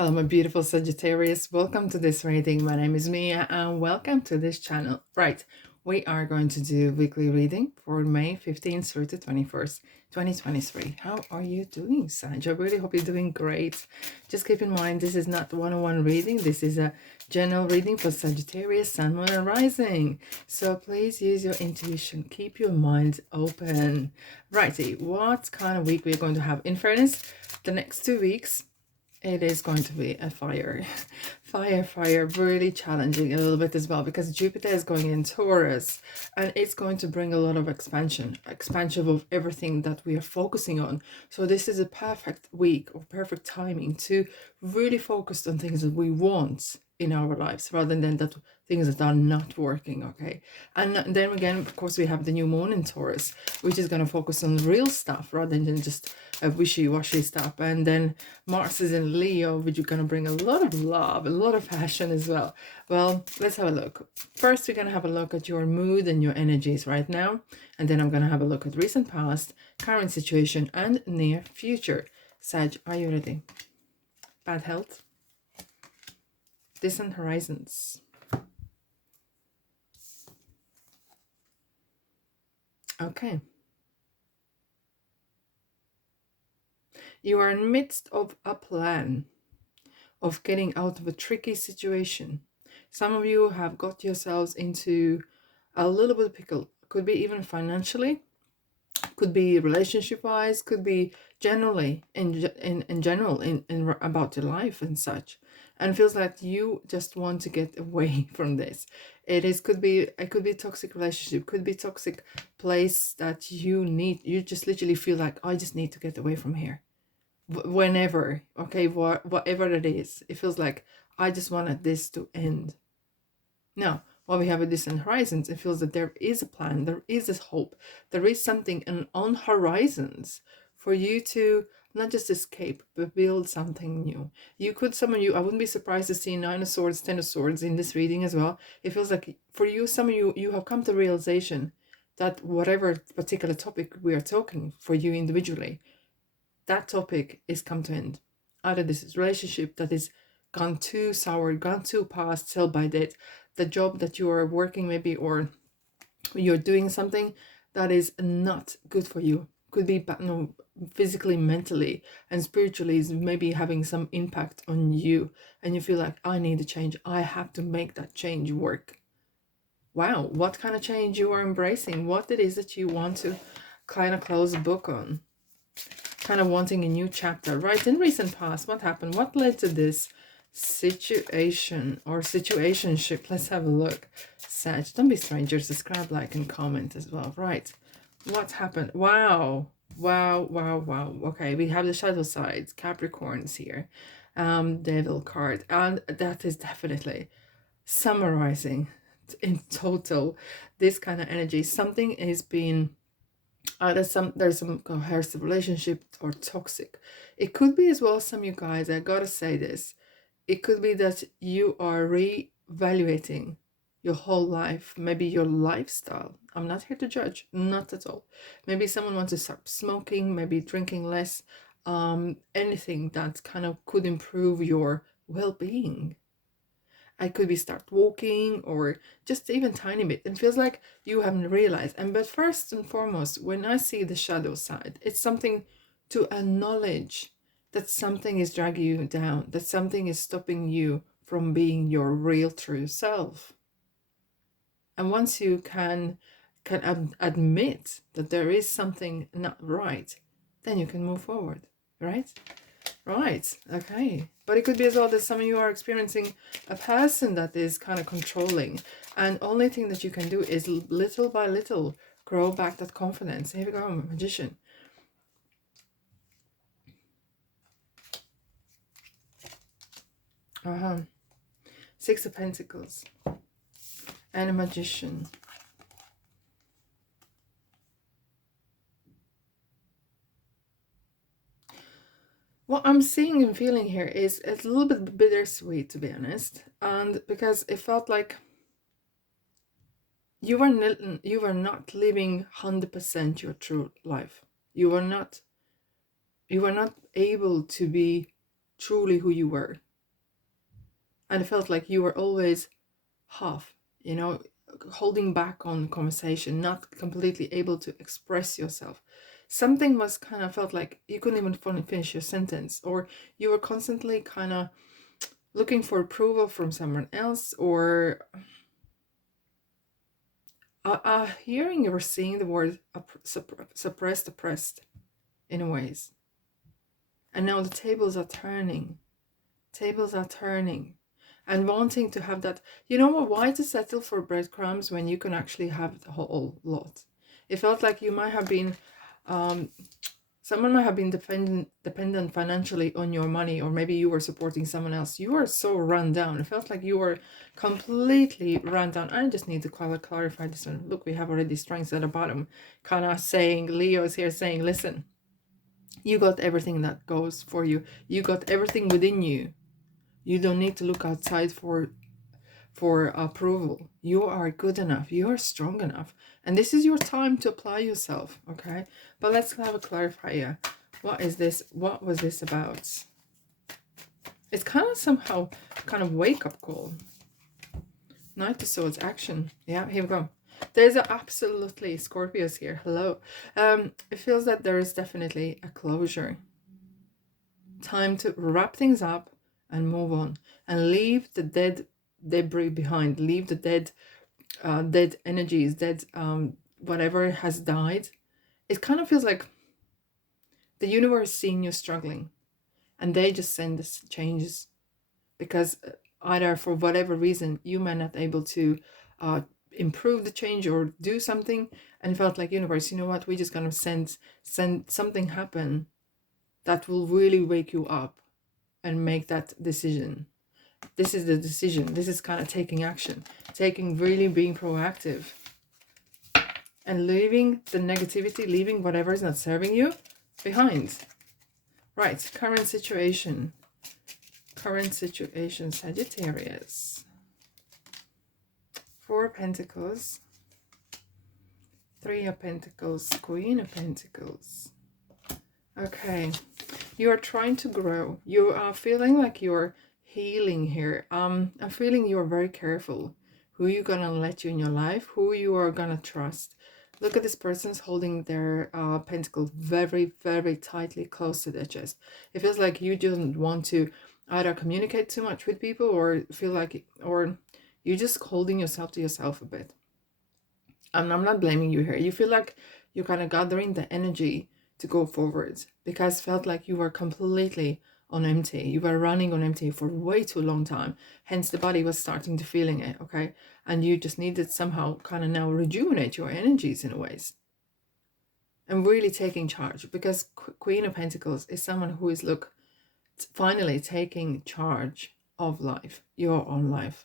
Hello, my beautiful Sagittarius. Welcome to this reading. My name is Mia, and welcome to this channel. Right, we are going to do weekly reading for May 15th through to 21st, 2023. How are you doing, Sag? I really hope you're doing great. Just keep in mind, this is not one-on-one reading. This is a general reading for Sagittarius, Sun, Moon, and Rising. So please use your intuition. Keep your mind open. Righty, what kind of week we're going to have? In fairness, the next 2 weeks, it is going to be a fire, really challenging a little bit as well, because Jupiter is going in Taurus and it's going to bring a lot of expansion of everything that we are focusing on. So this is a perfect week or perfect timing to really focus on things that we want in our lives rather than that things that are not working. Okay, and then again, of course, we have the new moon in Taurus, which is going to focus on real stuff rather than just wishy-washy stuff. And then Mars is in Leo, which is going to bring a lot of love, a lot of passion as well. Well, let's have a look. First, we're going to have a look at your mood and your energies right now, and then I'm going to have a look at recent past, current situation, and near future. Sag, are you ready? Bad health, distant horizons. Okay. You are in the midst of a plan of getting out of a tricky situation. Some of you have got yourselves into a little bit of pickle. Could be even financially, could be relationship wise, could be generally in general in about your life and such. And feels like you just want to get away from this. It could be a toxic relationship, could be toxic place that you just literally feel like, I just need to get away from here. Whenever, okay, whatever it is, it feels like I just wanted this to end. Now, while we have a distant horizons, it feels that there is a plan, there is this hope, there is something on horizons for you to not just escape, but build something new. Some of you, I wouldn't be surprised to see 9 of Swords, 10 of Swords in this reading as well. It feels like for you, some of you have come to realization that whatever particular topic we are talking for you individually, that topic is come to end. Either this is relationship that is gone too sour, gone too past, sell by date, the job that you are working maybe, or you're doing something that is not good for you. Could be physically, mentally, and spiritually is maybe having some impact on you, and you feel like, I need a change. I have to make that change work. Wow, what kind of change you are embracing? What it is that you want to kind of close the book on? Kind of wanting a new chapter, right? In recent past, what happened? What led to this situation or situationship? Let's have a look. Sag, don't be strangers. Subscribe, like, and comment as well. Right, what happened? Wow. Okay, we have the shadow sides, Capricorns here, Devil card, and that is definitely summarizing in total this kind of energy. Something is being there's some coercive relationship or toxic. It could be as well, some of you guys, I gotta say this, it could be that you are re-evaluating your whole life, maybe your lifestyle. I'm not here to judge, not at all. Maybe someone wants to start smoking, maybe drinking less, anything that kind of could improve your well-being. I could be start walking or just even tiny bit. It feels like you haven't realized. But first and foremost, when I see the shadow side, it's something to acknowledge that something is dragging you down, that something is stopping you from being your real true self. And once you can admit that there is something not right, then you can move forward, right? Right, okay. But it could be as well that some of you are experiencing a person that is kind of controlling. And only thing that you can do is little by little grow back that confidence. Here we go, Magician. Six of Pentacles. And a Magician. What I'm seeing and feeling here is a little bit bittersweet, to be honest. And because it felt like you were not living 100% your true life. You were not able to be truly who you were. And it felt like you were always half, you know, holding back on conversation, not completely able to express yourself. Something was kind of felt like you couldn't even finish your sentence, or you were constantly kind of looking for approval from someone else, or hearing or seeing the word suppressed, oppressed in ways. And now the tables are turning. Tables are turning. And wanting to have that, you know what, why to settle for breadcrumbs when you can actually have the whole lot? It felt like you might have been, someone might have been dependent financially on your money, or maybe you were supporting someone else. You were so run down. It felt like you were completely run down. I just need to clarify this one. Look, we have already strengths at the bottom, kind of saying, Leo's here saying, listen, you got everything that goes for you. You got everything within you. You don't need to look outside for approval. You are good enough. You are strong enough. And this is your time to apply yourself, okay? But let's have a clarifier. What is this? What was this about? It's kind of somehow kind of wake-up call. Knight of Swords, action. Yeah, here we go. There's absolutely Scorpios here. Hello. It feels that there is definitely a closure. Time to wrap things up and move on and leave the dead debris behind. Leave the dead energies, dead whatever has died. It kind of feels like the universe seeing you struggling, and they just send us changes because either for whatever reason you might not able to improve the change or do something, and felt like, universe, you know what, we're just gonna send something happen that will really wake you up and make that decision. This is the decision. This is kind of taking action, really being proactive, and leaving the negativity, leaving whatever is not serving you behind. Right, current situation, Sagittarius. 4 of Pentacles, 3 of Pentacles, Queen of Pentacles. Okay, you are trying to grow. You are feeling like you're healing here. I'm feeling you're very careful who you're gonna let you in your life, who you are gonna trust. Look at this person's holding their pentacle very, very tightly close to their chest. It feels like you don't want to either communicate too much with people, or feel like, or you're just holding yourself to yourself a bit. And I'm not blaming you here. You feel like you're kind of gathering the energy to go forward, because felt like you were completely on empty. You were running on empty for way too long time. Hence the body was starting to feeling it, okay? And you just needed somehow kind of now rejuvenate your energies in a ways. And really taking charge, because Queen of Pentacles is someone who is, look, finally taking charge of life, your own life.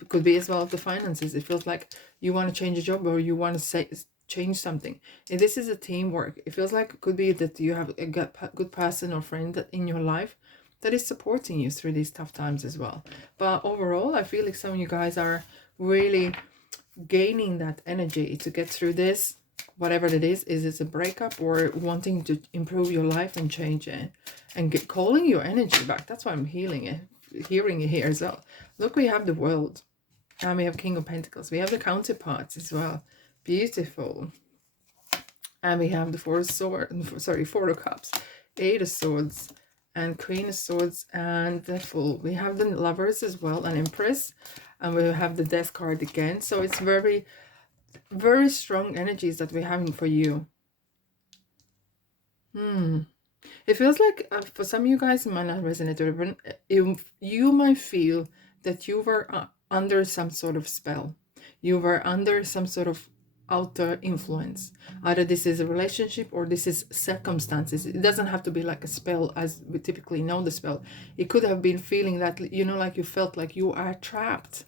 It could be as well the finances. It feels like you want to change a job, or you want to change something. And this is a teamwork. It feels like it could be that you have a good person or friend in your life that is supporting you through these tough times as well. But overall, I feel like some of you guys are really gaining that energy to get through this, whatever it is it a breakup or wanting to improve your life and change it, and calling your energy back. That's why I'm hearing it here as well. Look, we have the World, and we have King of Pentacles. We have the counterparts as well. Beautiful. And we have the Four of Cups, 8 of Swords, and Queen of Swords, and the Fool. We have the Lovers as well, and Empress, and we have the Death card again. So it's very, very strong energies that we're having for you. It feels like for some of you guys, it might not resonate with everyone. You might feel that you were under some sort of spell. You were under some sort of outer influence. Either this is a relationship or this is circumstances. It doesn't have to be like a spell as we typically know the spell. It could have been feeling that, you know, like you felt like you are trapped.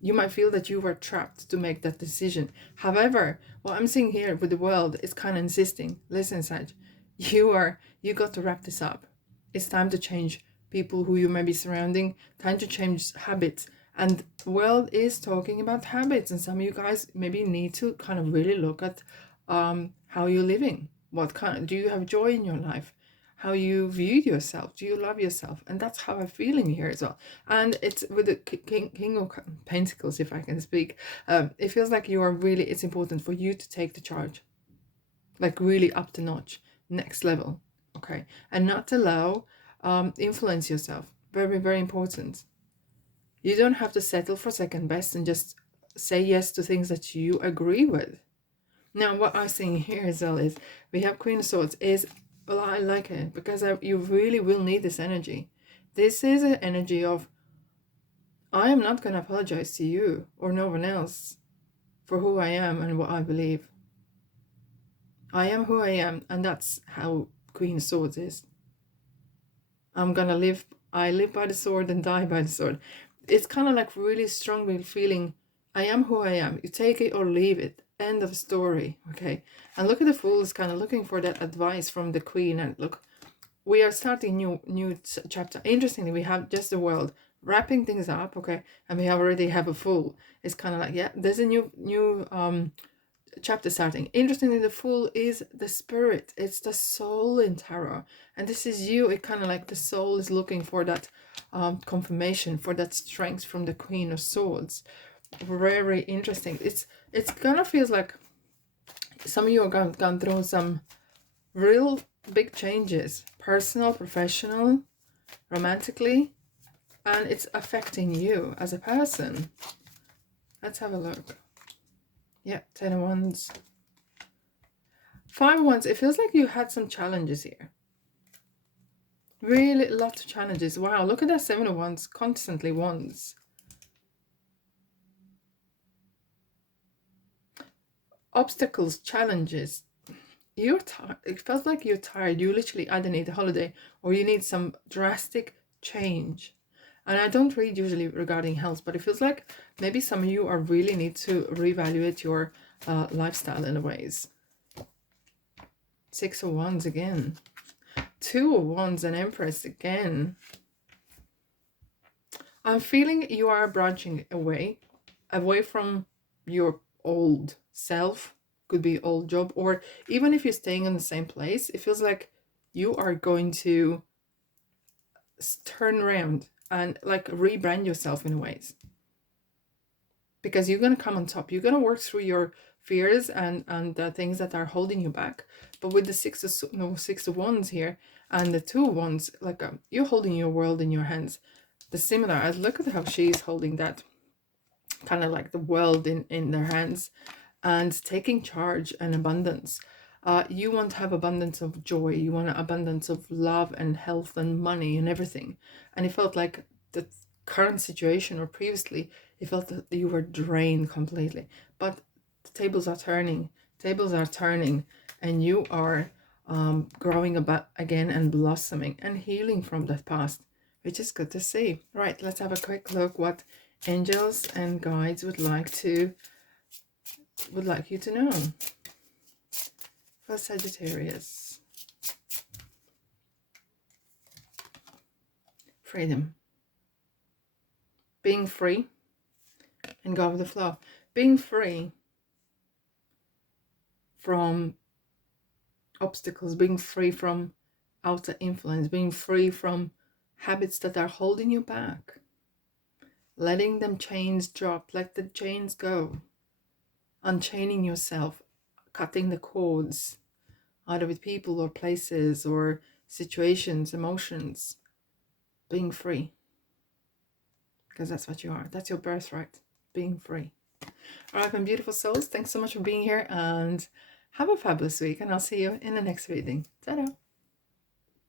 You might feel that you were trapped to make that decision. However, what I'm seeing here with the World is kind of insisting, listen, Sag, you got to wrap this up. It's time to change people who you may be surrounding, time to change habits. And the World is talking about habits, and some of you guys maybe need to kind of really look at how you're living. What kind do you have joy in your life? how you view yourself. Do you love yourself? And that's how I'm feeling here as well. And it's with the King of Pentacles, if I can speak. It feels like you are really, it's important for you to take the charge. Like really up the notch, next level. Okay. And not allow influence yourself. Very, very important. You don't have to settle for second best and just say yes to things that you agree with. Now, what I'm seeing here as well is we have Queen of Swords. Well, I like it because you really will need this energy. This is an energy of, I am not going to apologize to you or no one else for who I am and what I believe. I am who I am, and that's how Queen of Swords is. I live by the sword and die by the sword. It's kind of like really strongly feeling, I am who I am. You take it or leave it. End of story. Okay. And look at the Fool is kind of looking for that advice from the Queen. And look, we are starting new chapter. Interestingly, we have just the World wrapping things up. Okay. And we already have a Fool. It's kind of like, yeah, there's a new chapter starting. Interestingly, the Fool is the spirit. It's the soul in tarot, and this is you. It kind of like the soul is looking for that confirmation, for that strength from the Queen of Swords. Very interesting. It's kind of feels like some of you are gone through some real big changes, personal, professional, romantically, and it's affecting you as a person. Let's have a look. Yeah, 10 of Wands. 5 of Wands. It feels like you had some challenges here. Really, lots of challenges. Wow, look at that 7 of Wands. Constantly Wands. Obstacles, challenges. You're tired. It feels like you're tired. You literally either need a holiday or you need some drastic change. And I don't read usually regarding health, but it feels like maybe some of you are really need to reevaluate your lifestyle in a ways. 6 of Wands again. 2 of Wands and Empress again. I'm feeling you are branching away from your old self. Could be old job, or even if you're staying in the same place, it feels like you are going to turn around and like rebrand yourself in ways, because you're going to come on top. You're going to work through your fears and the things that are holding you back. But with the 6 of Wands here and the 2 of Wands, like you're holding your world in your hands. The similar, I look at how she's holding that kind of like the world in their hands and taking charge and abundance. You want to have abundance of joy. You want an abundance of love and health and money and everything. And it felt like the current situation, or previously, it felt that you were drained completely. But the tables are turning. And you are growing about again and blossoming and healing from that past, which is good to see. Right, let's have a quick look what angels and guides would like you to know. For Sagittarius. Freedom. Being free and go with the flow. Being free from obstacles, being free from outer influence, being free from habits that are holding you back. Letting them chains drop, let the chains go. Unchaining yourself, cutting the cords, either with people or places or situations, emotions. Being free. Because that's what you are. That's your birthright. Being free. All right, my beautiful souls. Thanks so much for being here and have a fabulous week. And I'll see you in the next reading. Ta-da.